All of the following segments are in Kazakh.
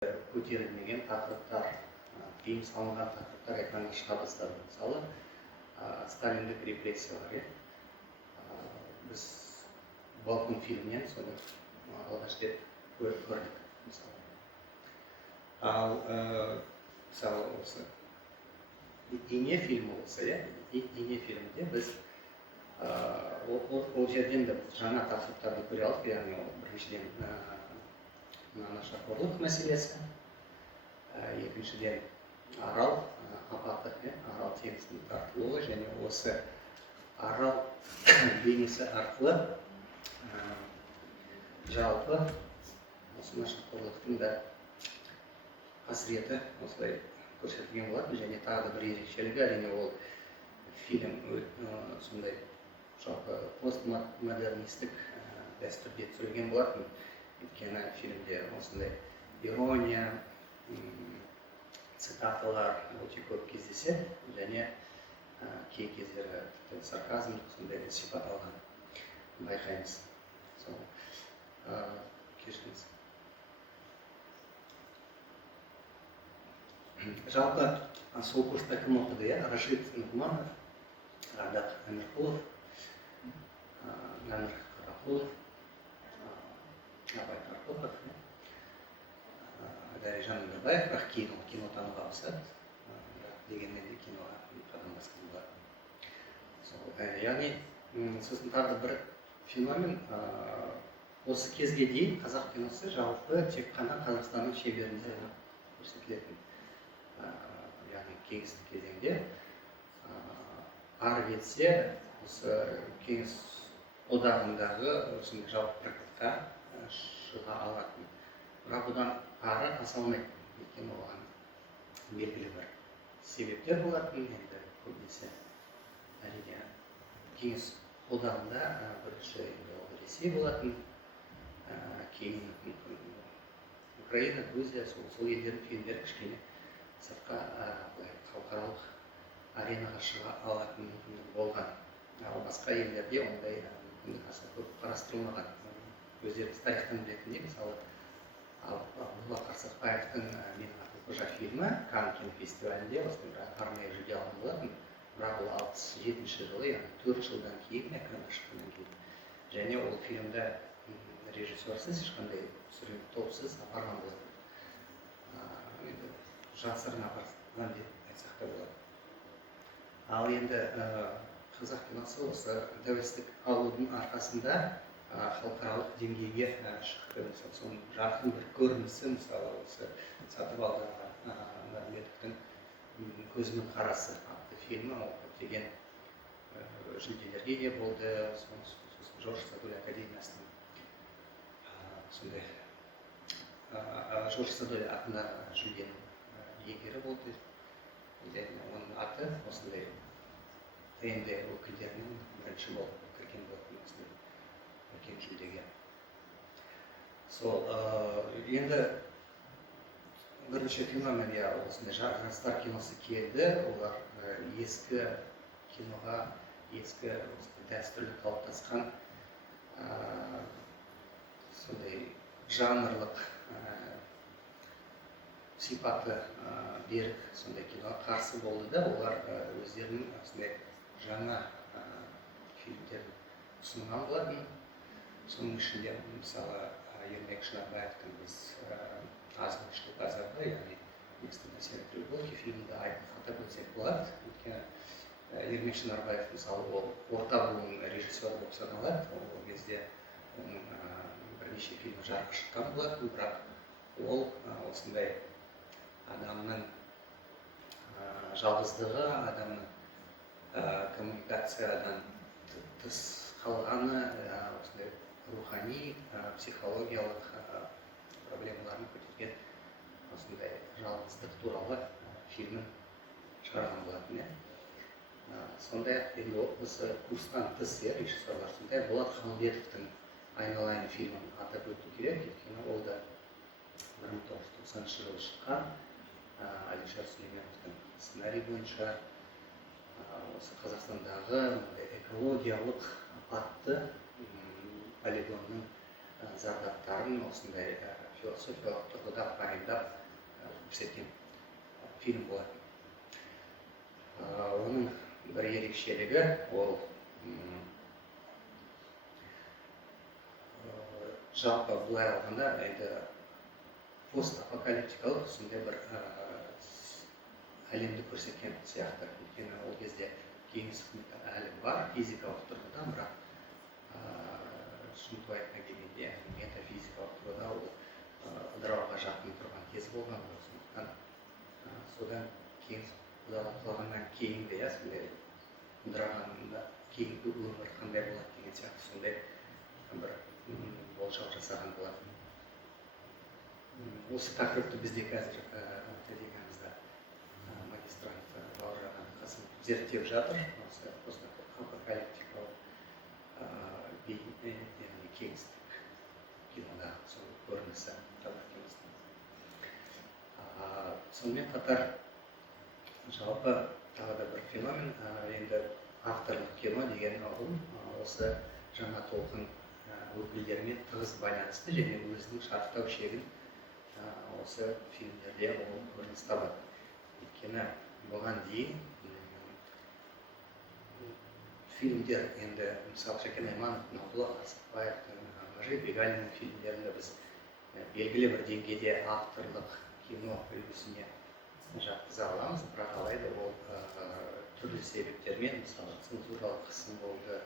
көтерілмеген тақырыптар, тыйым салынған тақырыптар экранға шыға бастады. Мысалы, сталиндік репрессиялар. Біз балкон фильмінен соны алғаш рет көрдік. Ал мысалы осы ине фильмі болса, ине фильмде біз ол жерден де жаңа тақырыптарды көре алдық. Яғни біріншіден нашақорлық мәселесі, екіншіден арал апаты, арал теңізінің тартылуы, және осы арал бейнесі арқылы жалпы осы нашақорлықтың да қасіреті осылай көрсетілген болатын. Және тағы да бір ерекшелігі, әрине ол фильм сондай жалпы постмодернистік дәстүрде түсірілген болатын. Өйткені фильмде осындай ирония, цитаталар өте көп кездеседі, және кей кездері сарказм сондай сипат алған байқаймыз. Кешіріңіз. Жалпы сол курста кім оқыды? Рашид Нұғманов, Ардақ Әмірқұлов, Нәмір Қарақұлов, Абай Қарпықов, Дәрежан Өмірбаев, бірақ кейін ол кинотануға ауысады, дегенмен де киноға қадам басқан болар. Яғни, сосын тағы бір феномен, осы кезге дейін қазақ киносы жалпы тек қана Қазақстанның шеберінде көрсетілетін. Яғни кеңестік кезеңде ары кетсе, осы кеңес одағындағы осындай жалпы практикаға шыға алатын. Бірақ бұдан ары аса алмайды. Өйткені оған белгілі бір себептер болатын. Енді көбінесе әрине кеңес одағында бірінші Ресей болатын, кейін Украина, Грузия, сол елдердің фильмдері кішкене сыртқа халықаралық аренаға шыға алатын мүмкіндік болған. Ал басқа елдерде ондай мүмкіндік аса көп қарастырылмаған. Өздеріңіз тарихтан білетіндей, мысалы Абдулла Қарсақбаевтың «Менің атым Қожа» фильмі Канн кинофестивалінде арнайы жүлде алған болатын. Бірақ ол 67 жылы, яғни 4 жылдан кейін экранға шыққаннан кейін. Және ол фильмді режиссерсіз, ешқандай түсірілім топсыз апарған болатын. Жасырын апарған деп айтсақ та болады. Ал енді қазақ киносы осы тәуелсіздік алудың арқасында халықаралық деңгейге шықты. Соның жарқын бір көрінісі, мысалы осы Сатыбалды Нұрымбетовтің «Көзінің қарасы» атты фильмі, ол көптеген жүлделерге ие болды. Сосын Жорж Садуль академиясының сондай Жорж Садуль атындағы жүлденің иегері болды. Оның аты осындай ТНД өкілдерінің бірінші болып кірген болатын осындай үлкен жүлдеге. Сол енді бірінші феномен осындай жастар киносы келді. Олар ескі киноға, ескі дәстүрлі қалыптасқан сондай жанрлық сипаты берік сондай киноға қарсы болды да, олар өздерінің осындай жаңа фильмдерін ұсынған болатын. Соның ішінде мысалы Ермек Шынарбаевтың біз «Азғын азабы», яғни «Место на севере любовь» фильмді атап өтсек болады. Өйткені Ермек Шынарбаев мысалы ол орта буын режиссер болып саналады. Ол кезде оның бірнеше фильмі жарыққа шыққан болатын, бірақ ол осындай адамның жалғыздығы, адамның коммуникациядан тыс қалғаны, осындай рухани, психологиялық проблемаларын көтерген осындай жалғыздық туралы фильмін шығарған болатын. Сондай-ақ енді осы курстан тыс режиссерлар, сондай Болат Халымбетовтың «Айналайын» фильмін атап өту керек. Өйткені ол да 1990 жылы шыққан, Алишер Сүлейменовтың сценарий бойынша осы Қазақстандағы экологиялық апатты полигонның зардаптарын осындай философиялық тұрғыда пайымдап көрсеткен фильм болатын. Оның бір ерекшелігі ол жалпы былай алғанда енді постапокалиптикалық сондай бір әлемді көрсеткен сияқты. Өйткені ол кезде кеңес үкіметі әлі бар физикалық тұрғыда, бірақ шынтуай айтқан келгенде метафизикалық тұрғыда ол ыдырауға жақын тұрған кез болған. Сондықтан содан кеңес құлағаннан кейінгі сондай ыдырағанда кейінгі өмір қандай болады деген сияқты сондай бір болжау жасаған болатын. Осы тақырыпты бізде қазір академиямызда магистрант Бауыржан Қасымов зерттеп жатыр. Осы постапокалиптикалық яғни кеңістік кинода соның көрінісі табар кеңістік. Сонымен қатар жалпы тағы да бір феномен, енді авторлық кино деген ұғым осы жаңа толқын өкілдерімен тығыз байланысты және өзінің шарықтау шегін осы фильмдерде ол көрініс табады. Өйткені бұған дейін фильмдер енді мысалы Шәкен Аймановтың, Абдулла Арыспаевтың, Мажит Бегалиннің фильмдерінде біз белгілі бір деңгейде авторлық кино үлгісіне жатқыза аламыз, бірақ алайда ол түрлі себептермен, мысалы цензуралық қысым болды,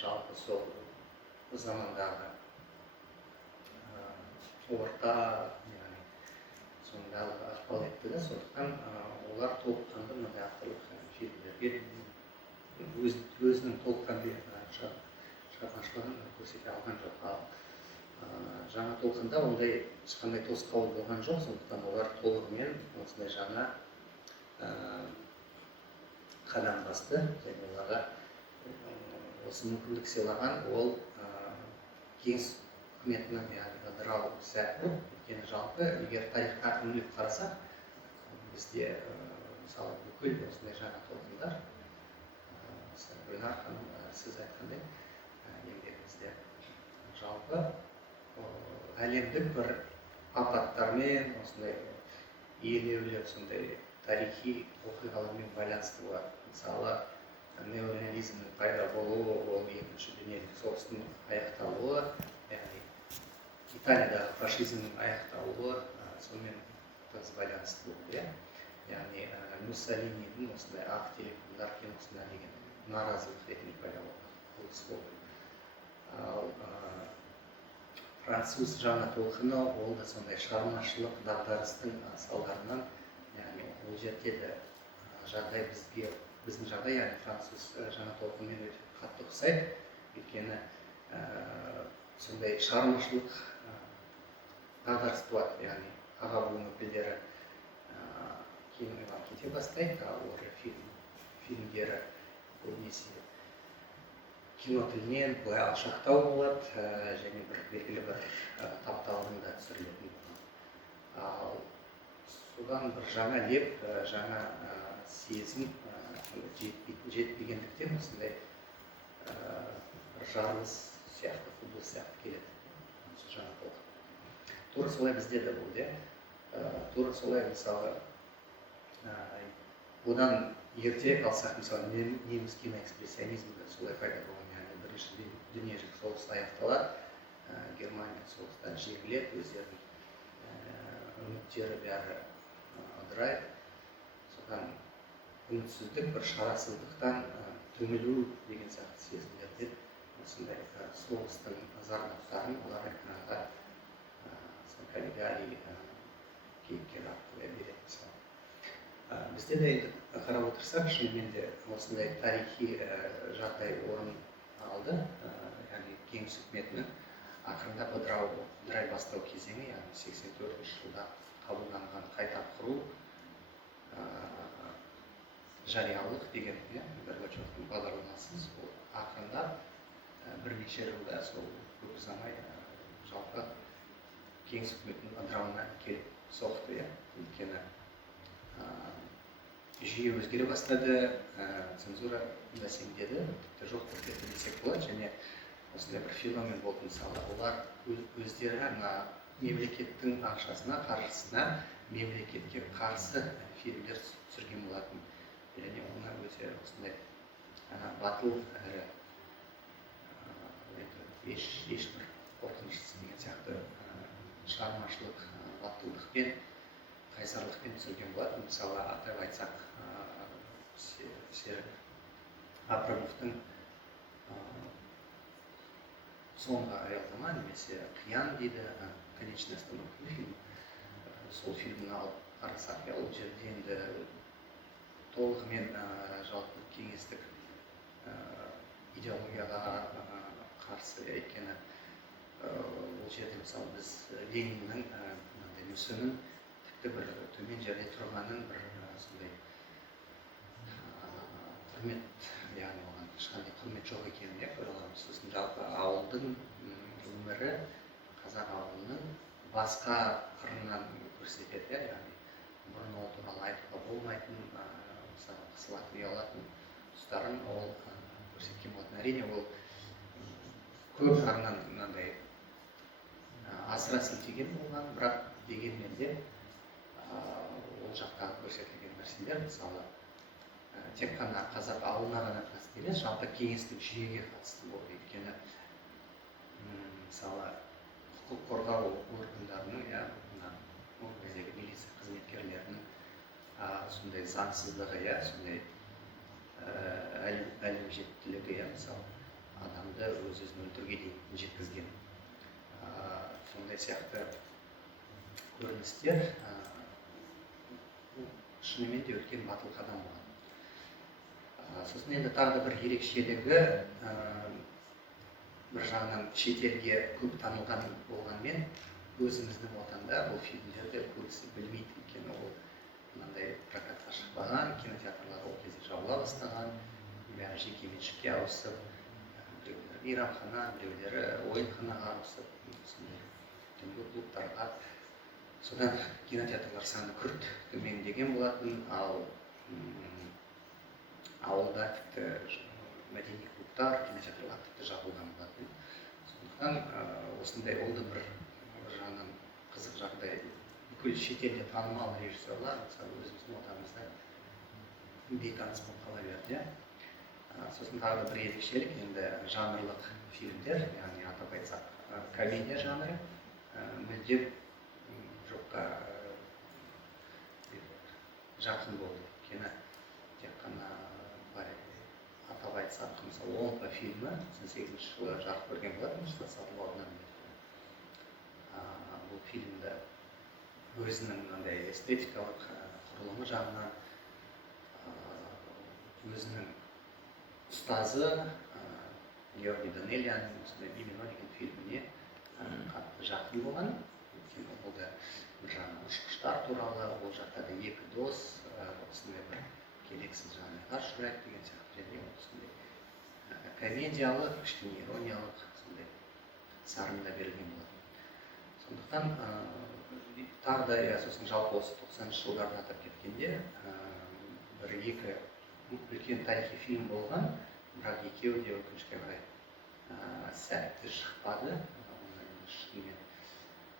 жалпы сол замандағы орта соңында ықпал етті де, сондықтан олар толыққанды мынандай авторлық фильмдерге өзінің толыққанды шығармашылығын көрсете алған жоқ. Жаңа толқында ондай ешқандай тосқауыл болған жоқ, сондықтан олар толығымен осындай жаңа қадам басты және оларға осы мүмкіндік сыйлаған ол кеңес үкіметінің ыдырау сәті. Өйткені жалпы егер тарихқа үңіліп қарасақ, бізде мысалы бүкіл осындай жаңа толқындар, Гүлнар ханым сіз айтқандай еңбегіңізде жалпы әлемдік бір апаттармен осындай елеулі сондай тарихи оқиғалармен байланысты болады. Мысалы неореализмнің пайда болуы, ол екінші дүниелік соғыстың аяқталуы, яғни Италиядағы фашизмнің аяқталуы сонымен тығыз байланысты болды. Яғни Муссолинидің осындай ақ телефондар киносына деген наразылық ретінде пайда болды. Ал француз жаңа толқыны ол да сондай шығармашылық дағдарыстың салдарынан, яғни ол жерде де жағдай біздің жағдай, яғни француз жаңа толқынмен өте қатты ұқсайды. Өйткені сондай шығармашылық дағдарыс туады, яғни аға буын өкілдері киноға кете бастайды, ал фильмдері көбінесе кино тілінен былай алшақтау болады және бір белгілі бір таптауырын да түсірілетін болады. Ал содан бір жаңа леп, жаңа сезім жетпегендіктен осындай бір жарылыс сияқты, құбылыс сияқты келеді. Жаңа толқын. Тура солай бізде де болды. Тура солай мысалы одан ерте қалсақ, мысалы неміс киноэкспрессионизмі солай пайда болған. Бірінші дүниежүзілік соғыс аяқталады, Германия соғыстан жеңіледі, өздерінің үміттері бәрі ыдырайды. Содан үмітсіздік, бір шарасыздықтан түңілу деген сияқты сезімдерден осындай соғыстың зардаптарын олар экранға Каллигари кейіпкер арқылы береді. Бізде де қарап отырсақ, шынымен де осындай тарихи жағдай орын алды. Яғни кеңес үкіметінің ақырындап ыдырай бастау кезеңі, яғни 84 жылда қабылданған қайта құру жариялық деген Горбачевтың бағдарламасы ақырындап бірнеше жылда сол көп ұзамай жалпы кеңес үкіметінің ыдырауына келіп соқты. Өйткені жүйе өзгере бастады, цензура бәсеңдеді, тіпті жоқ деп десек болады, және осындай бір феномен болды. Мысалы олар өздері мемлекеттің ақшасына, қаржысына мемлекетке қарсы фильмдер түсірген болатын. Және оны өте осындай батыл әрі ешбір қорқынышсыз деген сияқты шығармашылық батылдықпен, қайсарлықпен түсірген болатын. Мысалы атап айтсақ, Серік Абрамовтың соңғы аялдама немесе қиян дейді, конечная остановка фильм. Сол фильмін алып қарасақ, ол жерде енді толығымен жалпы кеңестік идеологияға қарсы екені. Ол жерде мысалы біз Лениннің мүсінін тіпті бір төмен жерде тұрғанын бір сондай құрмет, яғни оған ешқандай құрмет жоқ екенін көре аламыз. Сосын жалпы ауылдың өмірі қазақ ауылының басқа қырынан көрсетеді, яғни бұрын ол туралы айтуға болмайтын, мысалы қысылатын, ұялатын тұстарын ол көрсеткен болатын. Әрине ол көп жағынан мынандай асыра сілтеген болған, бірақ дегенмен де ол жақта көрсетілген нәрселер, мысалы тек қана қазақ ауылына ғана қатысты емес, жалпы кеңестік жүйеге қатысты болды. Өйткені мысалы құқық қорғау органдарының, ол кездегі милиция қызметкерлерінің сондай заңсыздығы, сондай әлімжеттілігі, мысалы адамды өз-өзін өлтіруге дейін жеткізген. Сондай сияқты көріністер шынымен де үлкен батыл қадам болған. Сосын енді тағы бір ерекшелігі, бір жағынан шетелге көп танылған болғанмен, өзіміздің отанда бұл фильмдерді көбісі білмейді екен. Ол мынандай прокатқа шықпаған, кинотеатрлар ол кезде жабыла бастаған, бәрі жеке меншікке ауысып, біреулері мейрамхана, біреулері ойынханаға ауысып, түнгі клубтарға. Содан кинотеатрлар саны күрт төмендеген болатын, ал ауылда тіпті мәдени клубтар, кинотеатрлар тіпті жабылған болатын. Сондықтан осындай олды бір жағынан қызық жағдай, бүкіл шетелде танымал режиссерлар, мысалы өзіміздің отанымызда бейтаныс болып қала берді. Сосын тағы бір ерекшелік, енді жанрлық фильмдер, яғни атап айтсақ, комедия жанры мүлдем жоққа жақын болды. Өйткені тек қана атап айтсақ, мысалы «Омпа» фильмі 98 жылы жарық көрген болатын, Сатылы ауданында. Бұл фильмді өзінің мынандай эстетикалық құрылымы жағынан, өзінің ұстазы Георгий Данелияның «Мимино» деген фильміне қатты жақын болған. Өйткені ол да бір жағынан ұшқыштар туралы, ол жақта да екі дос, осындай бір келексіз жағдайға ұшырайды деген сияқты, және осындай комедиялық, кішкене ирониялық сондай сарында берілген болады. Сондықтан тағы да сосын жалпы осы 90-шы жылдарды атап кеткенде бір-екі үлкен тарихи фильм болған, бірақ екеуі де өкінішке қарай сәтті шықпады. Шынымен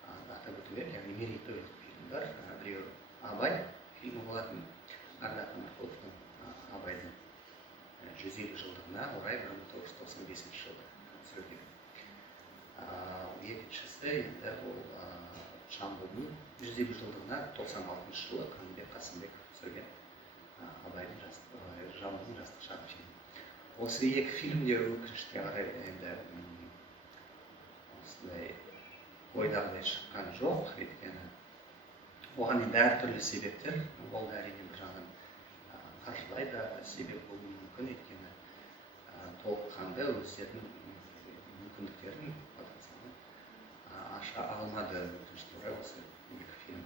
атап өту керек, яғни мерейтойлық фильмдер. Біреу Абай фильмі болатын, Ардақ Омарқұловтың Абайдың 150 жылдығына орай 1995 жылы түсірілген. Екіншісі енді ол Жамбылдың 150 жылдығына 96 жылы Қанымбек Қасымбеков түсірген Абайдың Жамбылдың жастық шағы фильмі. Осы екі фильмде өкінішке қарай енді осындай ойдағыдай шыққан жоқ, өйткені оған енді әртүрлі себептер, ол да әрине бір жағынан қаржылай да себеп болуы мүмкін, өйткені толыққанды өздерінің мүмкіндіктерін аша алмады, өкінішке орай осы екі фильм.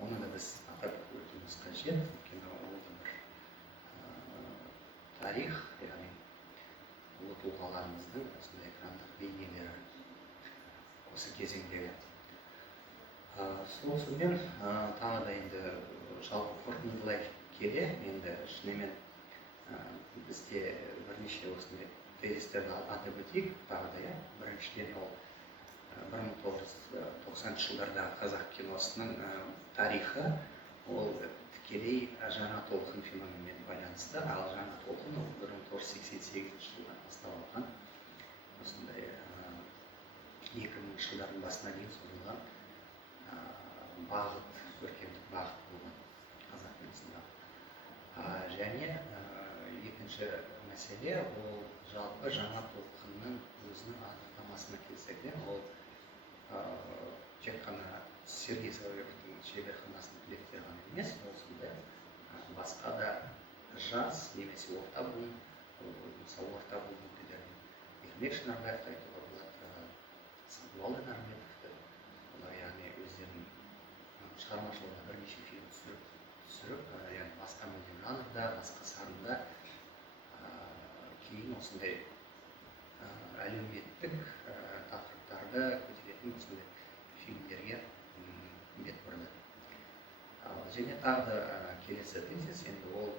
Оны да біз атап өтуіміз қажет, өйткені ол да бір тарих, яғни ұлы тұлғаларымыздың осындай экрандық бейнелері осы кезеңдегі. Сонымен тағы да енді жалпы қорытындылай келе, енді шынымен бізде бірнеше осындай тезистерді атап өтейік тағы да. Біріншіден ол 1990 жылдардағы қазақ киносының тарихы ол тікелей жаңа толқын феноменімен байланысты. Ал жаңа толқын ол 1988 жылдан бастап алған осындай 2000 жылдардың басына дейін созылған бағыт, көркемдік бағыт болған қазақ киносында. Және екінші мәселе ол жалпы жаңа толқынның өзінің анықтамасына келсек, ол тек қана Сергей Соловьевтің шеберханасын түлектері ғана емес, ол сондай басқа да жас немесе орта буын, мысалы орта буын өкілдерін Ермек Шынарбаевты айтуға болады, Сандуалы Нарымбетовті, олар яғни өздерінің шығармашылығына бірнеше фильм түсіріп, яғни басқа мүлдем жанрда, басқа сарында кейін осындай әлеуметтік тақырыптарды көтеретін осындай фильмдерге бет бұрды. Және тағы да келесі тезис, енді ол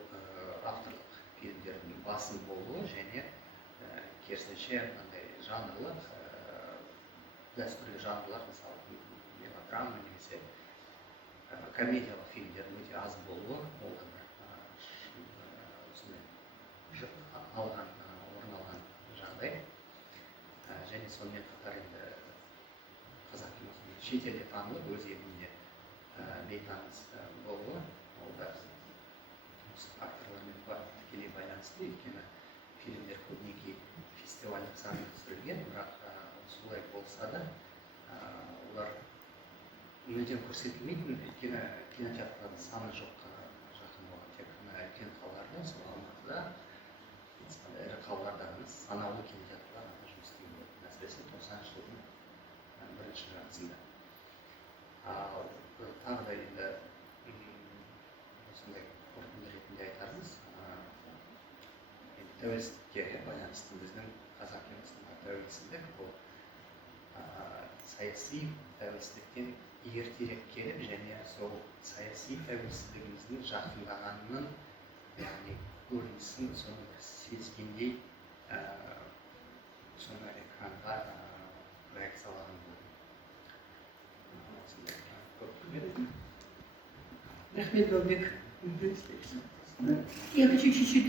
авторлық фильмдердің басым болуы және керісінше жанрлық, дәстүрлі жанрлар, мысалы мелодрама немесе комедиялық фильмдердің өте аз болуы, ол да орын алған жағдай. Және сонымен қатар енді қазақ киносының шетелде танылып, өз елінде бейтаныс болуы, ол да осы факторлармен тікелей байланысты. Өйткені фильмдер көбінесе фестивальдік сарында түсірілген, бірақ солай болса да олар мүлдем көрсетілмейтін, өйткені кинотеатрлардың саны жоққа жақын болған. Тек қана үлкен қалаларда, сол Алматыда, ірі қалаларда санаулы кинотеатрлар жұмыс істеген болды, әсіресе 90 жылдың бірінші жартысында. Тағы да енді осындай қорытынды ретінде айтарымыз, тәуелсіздікке байланысты біздің қазақ киносындағы тәуелсіздік бұл саяси тәуелсіздіктен ертерек келіп, және сол саяси тәуелсіздігіміздің жақындағанының, яғни көрінісін соны сезгендей соны экранға реакциялаған болды. Рахмет, Баубек. Я хочу чуть-чуть